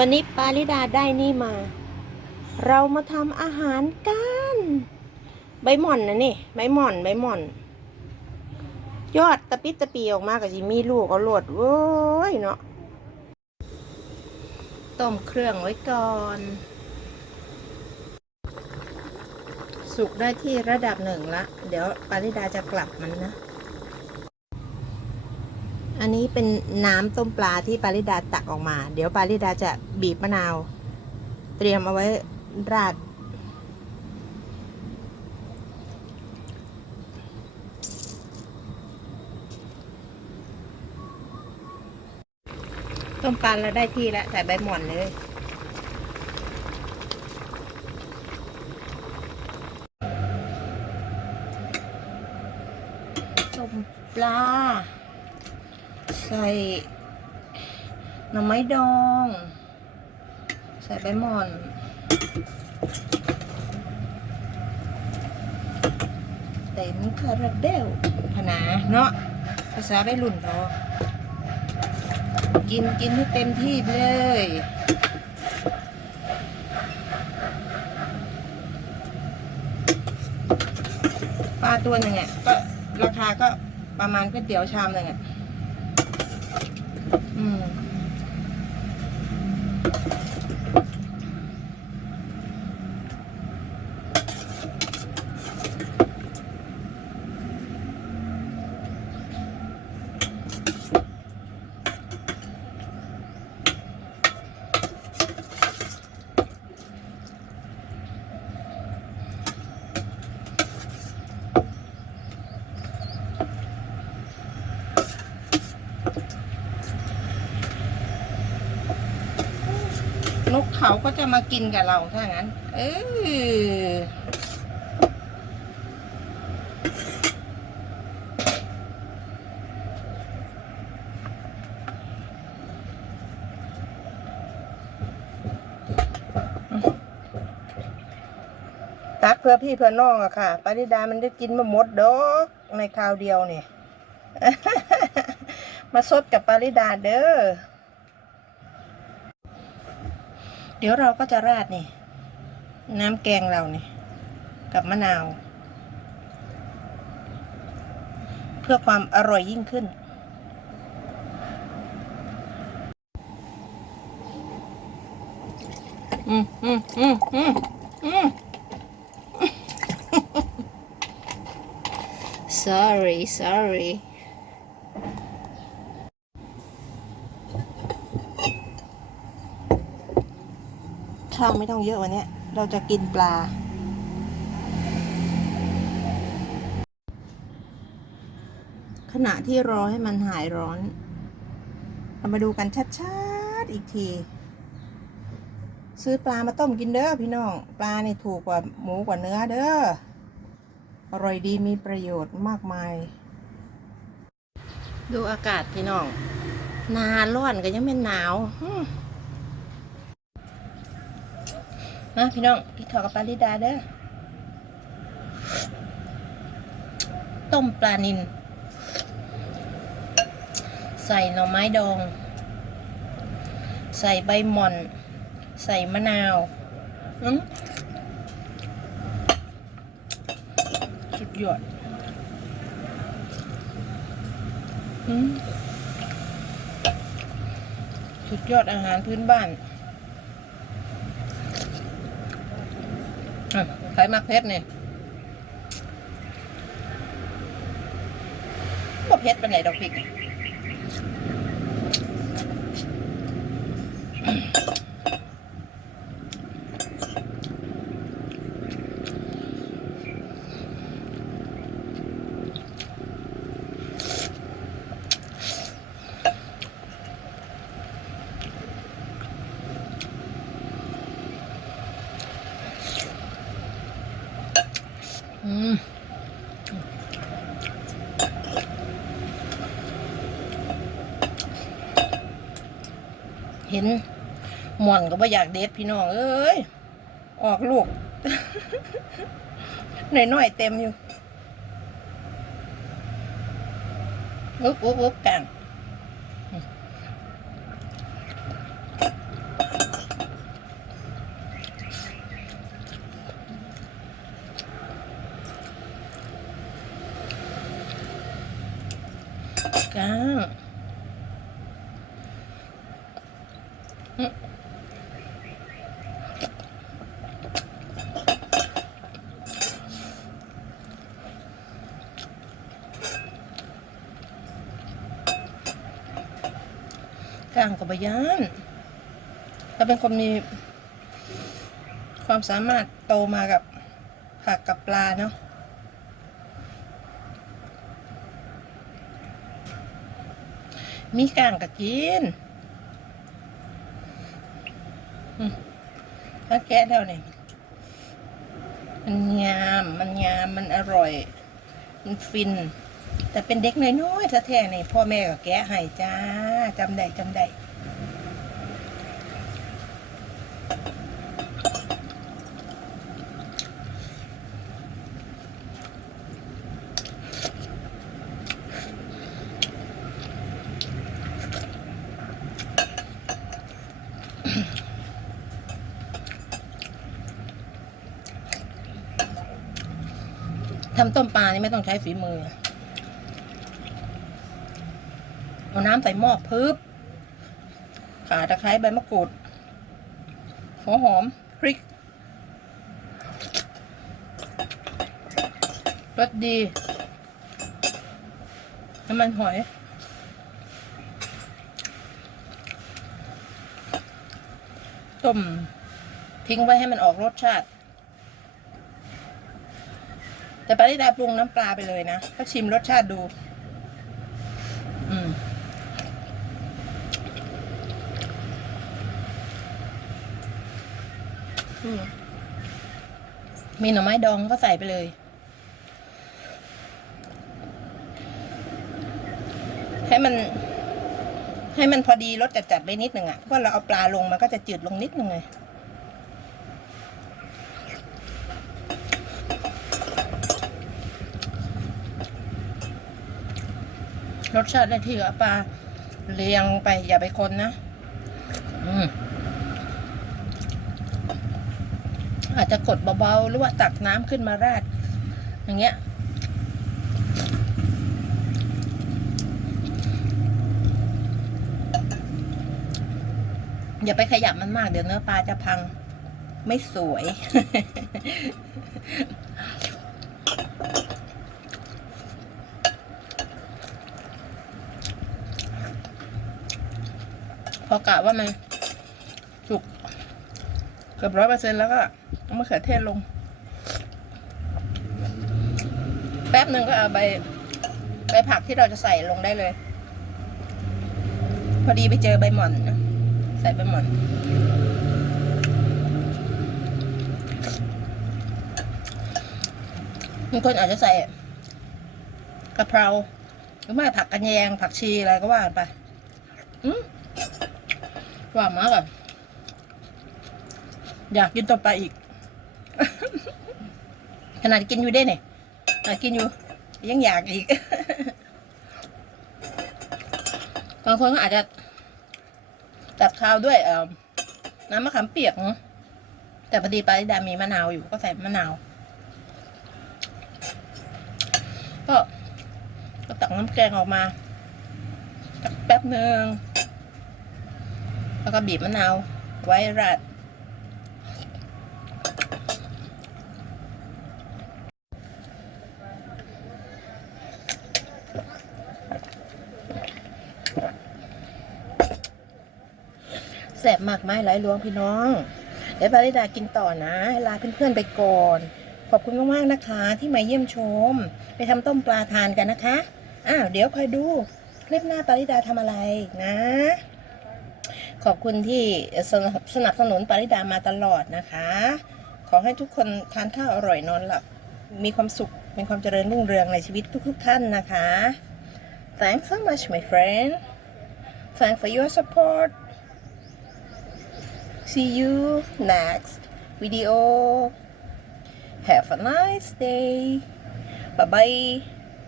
วันนี้ปาริดาได้นี่มา เรามาทำอาหารกัน ใบหม่อนนะนี่ ใบหม่อน ใบหม่อน ยอดตะปิดตะปีออกมาก็สิมีลูกเอาโหลดเว้ยเนาะ ต้มเครื่องไว้ก่อน สุกได้ที่ระดับหนึ่งละ เดี๋ยวปาริดาจะกลับมันนะ อันนี้เป็นน้ำต้มปลาที่ปาริดาตักออกมา เดี๋ยวปาริดาจะบีบมะนาว เตรียมเอาไว้ราด ต้มปลาเราได้ที่แล้วใส่ใบหม่อนเลยต้มปลา ใส่หน่อไม้ดอง ใส่ใบหม่อน เต็มคาราเบลพนาเนาะภาษาได้รุ่นพอกินกินให้เต็มที่เลยปลาตัวหนึ่งอะก็ราคาก็ประมาณก๋วยเตี๋ยวชามหนึ่งอะ อืม น ก็จะมากินกับเราถ้างั้น เออตักเพื่อพี่เพื่อน้องอะค่ะปาริดามันได้กินมาหมดดอกในคราวเดียวนี่มาสดกับปาริดาเด้อ เดี๋ยวเราก็จะราดนี่ น้ำแกงเรานี่ กับมะนาว เพื่อความอร่อยยิ่งขึ้น อืมอืมอืมอืมอืม sorry sorry ข้าวไม่ต้องเยอะวันนี้เราจะกินปลา ขณะที่รอให้มันหายร้อน เรามาดูกันชัดๆอีกที ซื้อปลามาต้มกินเด้อพี่น้อง ปลานี่ถูกกว่าหมูกว่าเนื้อเด้อ อร่อยดีมีประโยชน์มากมาย ดูอากาศพี่น้อง นาร้อนก็ยังไม่หนาวอื มาพี่น้องกินข้าวกับปลาลิดาเด้อต้มปลานินใส่หน่อไม้ดอง ใส่ใบหม่อน ใส่มะนาวสุดยอดสุดยอดอาหารพื้นบ้าน ขายมักเพชรเนี่ยบ่เพชรเป็นไหนดอกพริก เห็นหม่อนก็บ่อยากเด็ดพี่น้องเอ้ยออกลูกหน่อยๆเต็มอยู่อุ๊บอุ๊บอุ๊บกลาง กลางกับบยานเราเป็นคนมีความสามารถโตมากับผักกับปลาเนาะมีกลางกับกินอืม ถ้าแกะแล้วเนี่ยมันงามมันงามมันอร่อย มันฟิน แต่เป็นเด็กน้อยๆแท้ๆนี่พ่อแม่ก็แกะให้จ้าจำได้จำได้ ทำต้มปลานี่ไม่ต้องใช้ฝีมือ เอาน้ำใส่หม้อพึบขาตะไคร้ใบมะกรูดหัวหอม พริกรสดี น้ำมันหอยต้มทิ้งไว้ให้มันออกรสชาติ แต่ปาริดาปรุงน้ำปลาไปเลยนะก็ชิมรสชาติดู อืมมีหน่อไม้ดองก็ใส่ไปเลย ให้มัน ให้มันพอดีรสจัดๆไปนิดหนึ่งอะ่ะเพราะเราเอาปลาลงมันก็จะจืดลงนิดหนึ่งเลย รสชาติได้ที่เอาปลาเรียงไปอย่าไปคนนะ อืมอาจจะกดเบาๆ หรือว่าตักน้ำขึ้นมาราด อย่างเงี้ย อย่าไปขยับมันมาก เดี๋ยวเนื้อปลาจะพังไม่สวย พอกะว่ามันสุกเกือบร้อยเปอร์เซ็นแล้วก็เอามะเขือเทศลง แป๊บหนึ่งก็เอาใบใบผักที่เราจะใส่ลงได้เลย พอดีไปเจอใบหม่อนนะใส่ใบหม่อนมีคนอาจจะใส่กะเพราหรือไม่ผักกระแยงผักชีอะไรก็ว่าไป อืม หวานมากอะ อยากกินต่อไปอีก ขนาดกินอยู่ได้เนี่ยขนาดกินอยู่ ยังอยากอีก บางคนก็อาจจะตัดข้าวด้วยเอน้ำมะขามเปียกเนอะแต่พอดีปาริดามีมะนาวอยู่ก็ใส่มะนาว ก็ก็ตักน้ำแกงออกมาสักแป๊บหนึ่ง แล้วก็บีบมะนาวไว้ราดแสบมากไม้หลายหลวงพี่น้อง เดี๋ยวปาริดากินต่อนะ ลาเพื่อนๆไปก่อน ขอบคุณมากๆนะคะ ที่มาเยี่ยมชม ไปทำต้มปลาทานกันนะคะ อ้าว เดี๋ยวคอยดู คลิปหน้าปาริดาทำอะไรนะ ขอบคุณที่สนับสนับสนุนปาริดามาตลอดนะคะ ขอให้ทุกคนทานข้าวอร่อยนอนหลับ มีความสุข มีความเจริญรุ่งเรืองในชีวิตทุกๆท่านนะคะ Thanks so much my friend Thanks for your support See you next video Have a nice day Bye bye